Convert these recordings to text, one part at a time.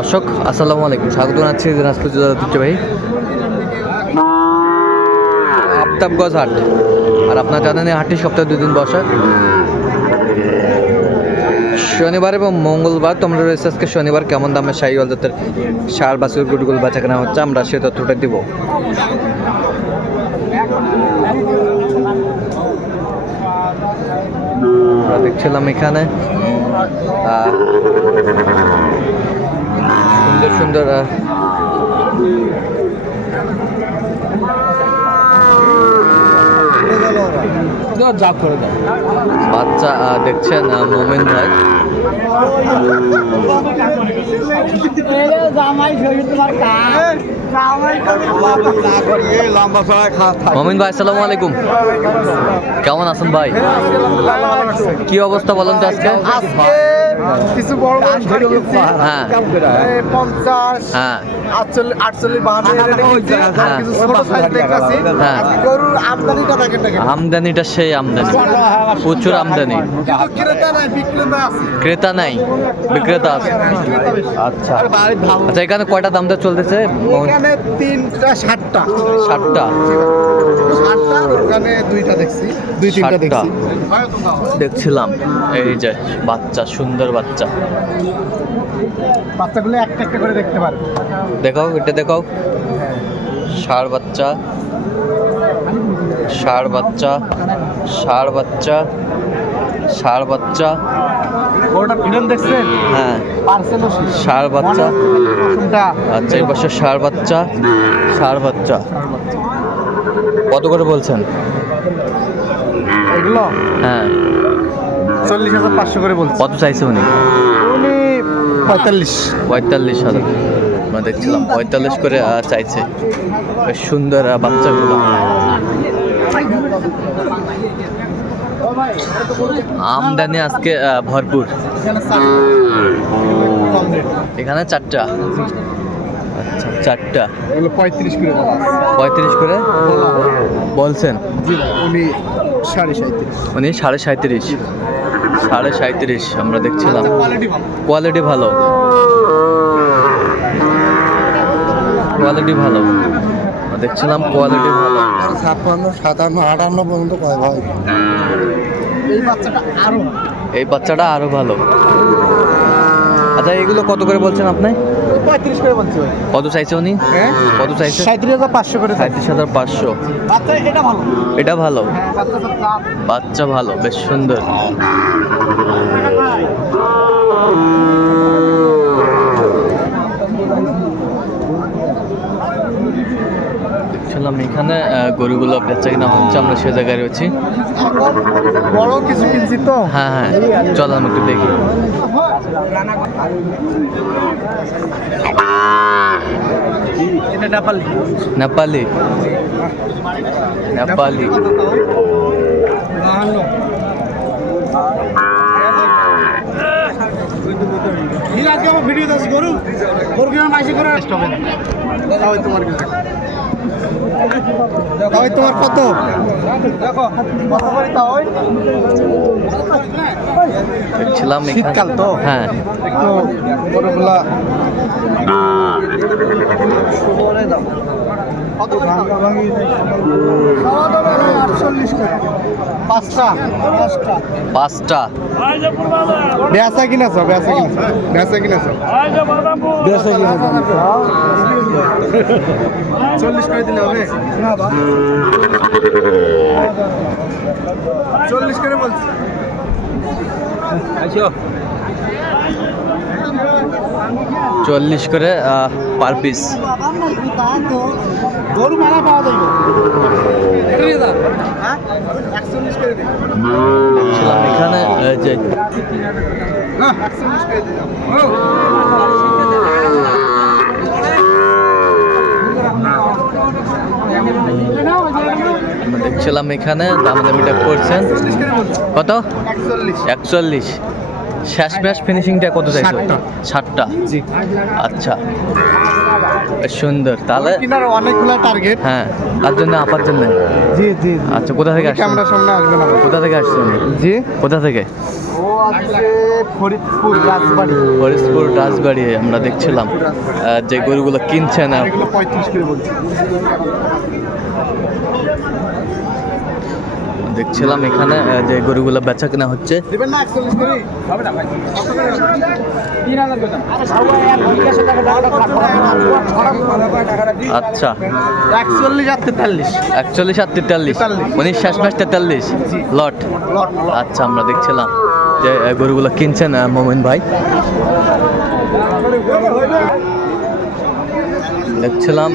দর্শক, আসসালামু আলাইকুম। স্বাগত জানাচ্ছি দিনাজপুর জেলার ঐতিহ্যবাহী আফতাবগঞ্জ হাট। আর আপনার জানেন এই হাটটি সপ্তাহে দুই দিন বসে। শনিবার এবং মঙ্গলবার তোমরা রয়েছে আজকে শনিবার, কেমন দামে শাহী জাতের সার বাছুর গুটগুল বাচ্চা কেনা হচ্ছে, আমরা সে তথ্যটা দিব। দেখছিলাম এখানে করে দাও। বাচ্চা দেখছেন মোমেন ভাই। মোমিন ভাই আসসালামু আলাইকুম। কেমন আছেন ভাই? কি অবস্থা বলেন তো আজকে? আজকে কিছু বড় বড় হ্যাঁ। পঞ্চাশ আটচল্লিশ আটচল্লিশ বাহান্ন রেটে কিনছি আর। কিছু ছোট সাইজ দেখতেছি হ্যাঁ। গরুর আমদানিটা দেখেন দেখেন। আমদানিটা সেই আমদানি। প্রচুর আমদানি। ক্রেতা নাই বিক্রেতা আছে। ক্রেতা নাই। বিক্রেতা আছে। বিক্রেতা বেশি। আচ্ছা। আচ্ছা এখানে কয়টা দাম দর চলতেছে? এখানে তিনটা ষাটটা ষাটটা ষাটটা আর ওখানে দুইটা দেখছি দুই তিনটা দেখছি। দেখছিলাম। এই যে বাচ্চা সুন্দর বাচ্চা। বাচ্চাগুলো একটা একটা করে দেখতে পারবে দেখাও এটা দেখাও ষাড় বাচ্চা। ষাড় বাচ্চা। ষাড় বাচ্চা। ষাড় বাচ্চা। ওটা দেখছেন? হ্যাঁ। পার্সেল ষাড় বাচ্চা। আচ্ছা এই পাশে ষাড় বাচ্চা। ষাড় বাচ্চা। কত করে বলছেন? এগুলো? হ্যাঁ। চল্লিশ হাজার পাঁচশো করে বলছি। কত চাইছে উনি? উনি পঁয়তাল্লিশ। পঁয়তাল্লিশ হাজার। আমরা দেখছিলাম পঁয়তাল্লিশ করে চাইছে। বেশ সুন্দর বাচ্চাগুলো। আমদানি আজকে ভরপুর। এখানে চারটা। আচ্ছা চারটা। পঁয়ত্রিশ করে পঁয়ত্রিশ করে? বলছেন? উনি সাড়ে সাঁত্রিশ। উনি সাড়ে সাঁত্রিশ। সাড়ে সাঁত্রিশ আমরা দেখছিলাম। কোয়ালিটি ভালো। কোয়ালিটি ভালো। কোয়ালিটি ভালো দেখছিলাম কোয়ালিটি ভালো। ছাপ্পান্ন সাতান্ন আটান্ন পর্যন্ত এই বাচ্চাটা আরও এই বাচ্চাটা আরও ভালো। আচ্ছা এগুলো কত করে বলছেন আপনি? পঁয়ত্রিশ করে বলছি কত চাইছে উনি? হ্যাঁ? কত চাইছে? সাঁত্রিশ হাজার পাঁচশো করে। সাঁত্রিশ হাজার পাঁচশো। এটা ভালো। এটা ভালো? হ্যাঁ বাচ্চা ভালো বেশ সুন্দর। দেখছিলাম এখানে গরুগুলো বেচা কিনা হচ্ছে আমরা সে জায়গায় রয়েছি। বড় কিছু কিনছি তো? হ্যাঁ হ্যাঁ চল আমি একটু দেখি। এটা নেপালি। নেপালি। নেপালি। ঠিক আছে আমার ভিডিও দাস গরু। গরু কিনা মাইসে করে হবে। তোমার কিছু। তাও তোমার কত? এখানে- শীতকাল তো? হ্যাঁ। একটু গরুগুলা পাঁচটা। পাঁচটা। বেসা কিনেছ বেসা কিনেছ বেসা কিনেছ বেসা কিনেছ চল্লিশ করে দিলে হবে? চল্লিশ করে বলছি। চল্লিশ করে পার পিস এখানে দেখছিলাম এখানে দাম দামিটা করছেন। কত? একচল্লিশ। শেষ ম্যাচ ফিনিশিংটা কত চাইছো? ষাটটা। জি। আচ্ছা। সুন্দর। তাহলে কিনার অনেকগুলো টার্গেট হ্যাঁ তার জন্য আপার জন্য জি জি আচ্ছা কোথা থেকে আসছেন? ক্যামেরার সামনে আসবে না। কোথা থেকে আসছেন? জি। কোথা থেকে? ও আছে ফরিদপুর রাজবাড়ি। ফরিদপুর রাজবাড়ি আমরা দেখছিলাম যে গরুগুলো কিনছেন। এগুলো পঁয়ত্রিশ করে বলছি। দেখছিলাম এখানে যে গরুগুলো বেচা কেনা হচ্ছে দেবেন না একচল্লিশ করে হবে না ভাই তিন হাজার আচ্ছা একচল্লিশ আর তেতাল্লিশ একচল্লিশ আর তেতাল্লিশ তেতাল্লিশ। উনি শেষ ম্যাচ তেতাল্লিশ লট লট আচ্ছা আমরা দেখছিলাম যে গরুগুলো কিনছেন মোমিন ভাই দেখছিলাম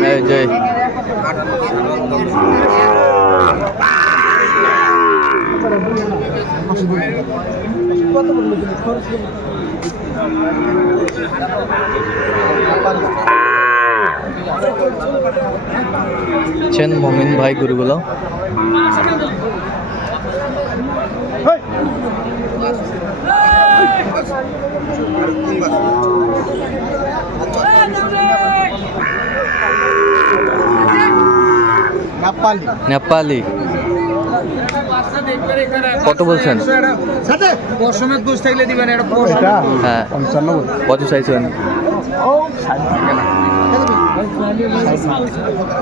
চেন মোমিন ভাই গরুগুলো। নেপালি। নেপালি। কত বলছেন? পশমের দোষ থাকলে দিবেন এটা হ্যাঁ। কত চাইছেন?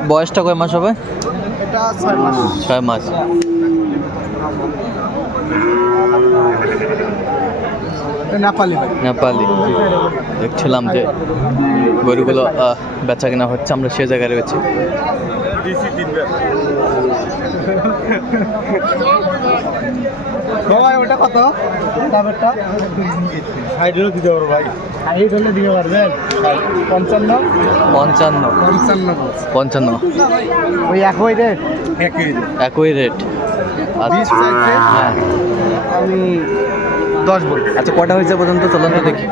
বয়সটা কয় মাস হবে? ছয় মাস। ছয় মাস। এটা নেপালি নেপালি। দেখছিলাম যে গরুগুলো বেচা কেনা হচ্ছে আমরা সে জায়গায় রয়েছি। ভাই ওটা কত? তারপরটা হলে দিতে পারব ভাই। হাইট হলে দিতে পারবেন? পঞ্চান্ন? পঞ্চান্ন। পঞ্চান্ন পঞ্চান্ন। ওই একই রেট একই একই রেট আচ্ছা। হ্যাঁ। আমি দশ বল আচ্ছা কটা হয়েছে পর্যন্ত? চলুন তো দেখি।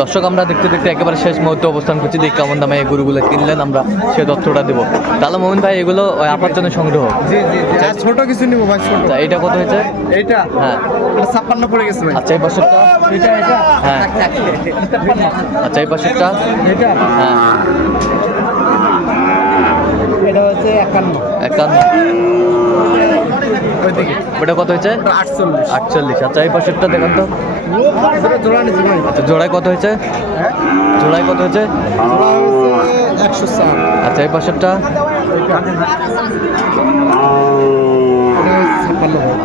দর্শক আমরা দেখতে দেখতে একেবারে শেষ মুহূর্তে অবস্থান করছি। দেখি কেমন দামে এই গরুগুলো কিনলেন আমরা সে তথ্যটা দেবো। তাহলে মোমিন ভাই এগুলো আপার জন্য সংগ্রহ জি জি জি। ছোট কিছু নিবো ভাই ছোট। আচ্ছা এইটা কত হয়েছে? হ্যাঁ। এটা ছাপ্পান্ন পড়ে গেছে ভাই। আচ্ছা এই বছরটা এটা এটা হ্যাঁ। আচ্ছা এই বছরটা এটা হ্যাঁ। এটা হচ্ছে একান্ন। একান্ন। ওটা কত হয়েছে? আটচল্লিশ। আটচল্লিশ। আচ্ছা এই পাশেরটা দেখেন তো। ভাই আচ্ছা জোড়ায় কত হয়েছে? হ্যাঁ? জোড়ায় কত হয়েছে? একশো চার আচ্ছা এই পাশেরটা?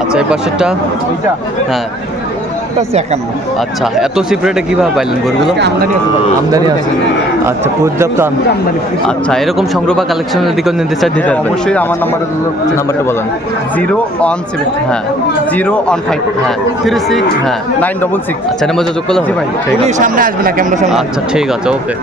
আচ্ছা এই পাশেরটা? হ্যাঁ। এটা একান্ন। আচ্ছা এত চিপ রেটে কীভাবে পাইলেন গরুগুলো? আমদানি আছে আমদানি আছে। আচ্ছা পর্যাপ্ত আচ্ছা এরকম সংগ্রহ বা কালেকশনের দিকে নিতে চাই দিতে পারবেন? অবশ্যই আমার নাম্বারে নাম্বারটা বলেন। জিরো ওয়ান সেভেন হ্যাঁ। Zero one five. হ্যাঁ। থ্রি সিক্স হ্যাঁ। Nine double six. আচ্ছা নাম্বার যোগ করলে? ভাই। সামনে আসবে না ক্যামেরা সামনে। আচ্ছা ঠিক আছে ওকে।